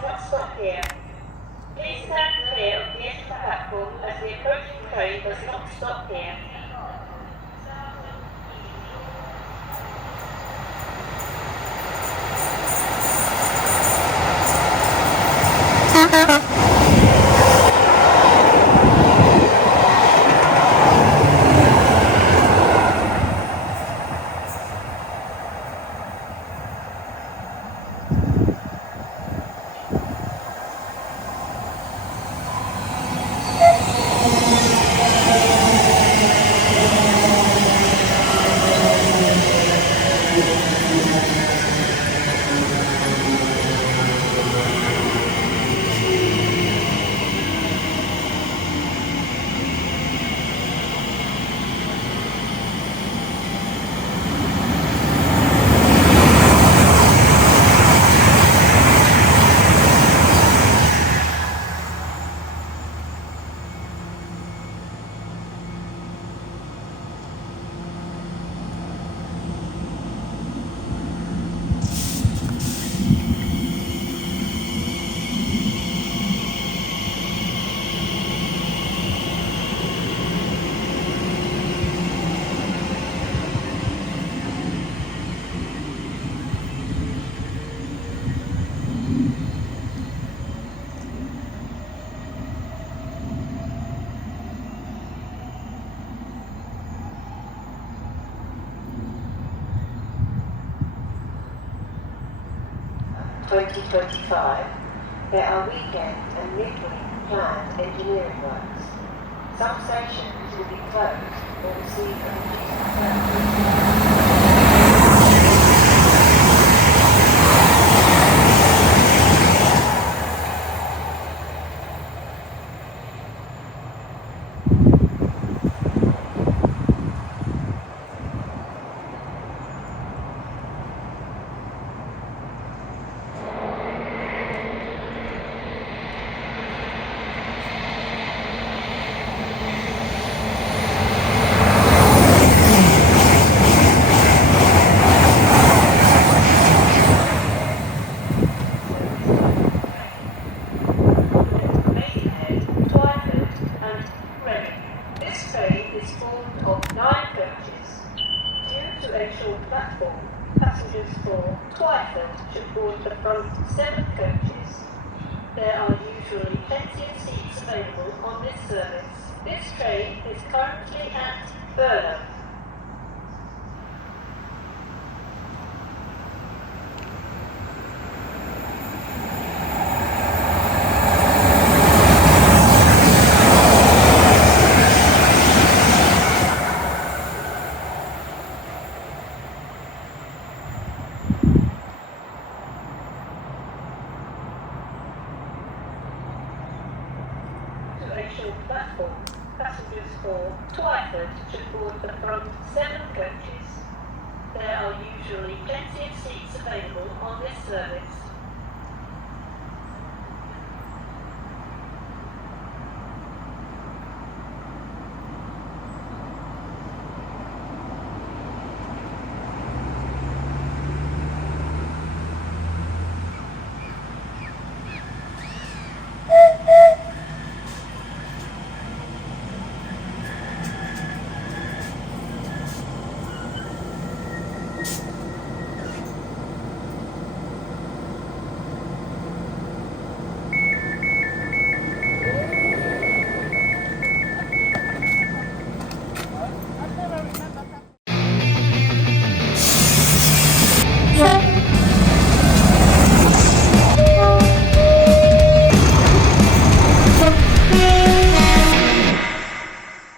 does not stop here. Please stand clear of the edge of the platform as the approaching train does not stop here. There are weekend and midweek planned engineering works. Some stations will be closed or receive a reduced service. Passengers for Twyford should board the front 7 coaches. There are usually plenty of seats available on this service. This train is currently at Burnham. Platform. Passengers for Twyford should board the front 7 coaches. There are usually plenty of seats available on this service.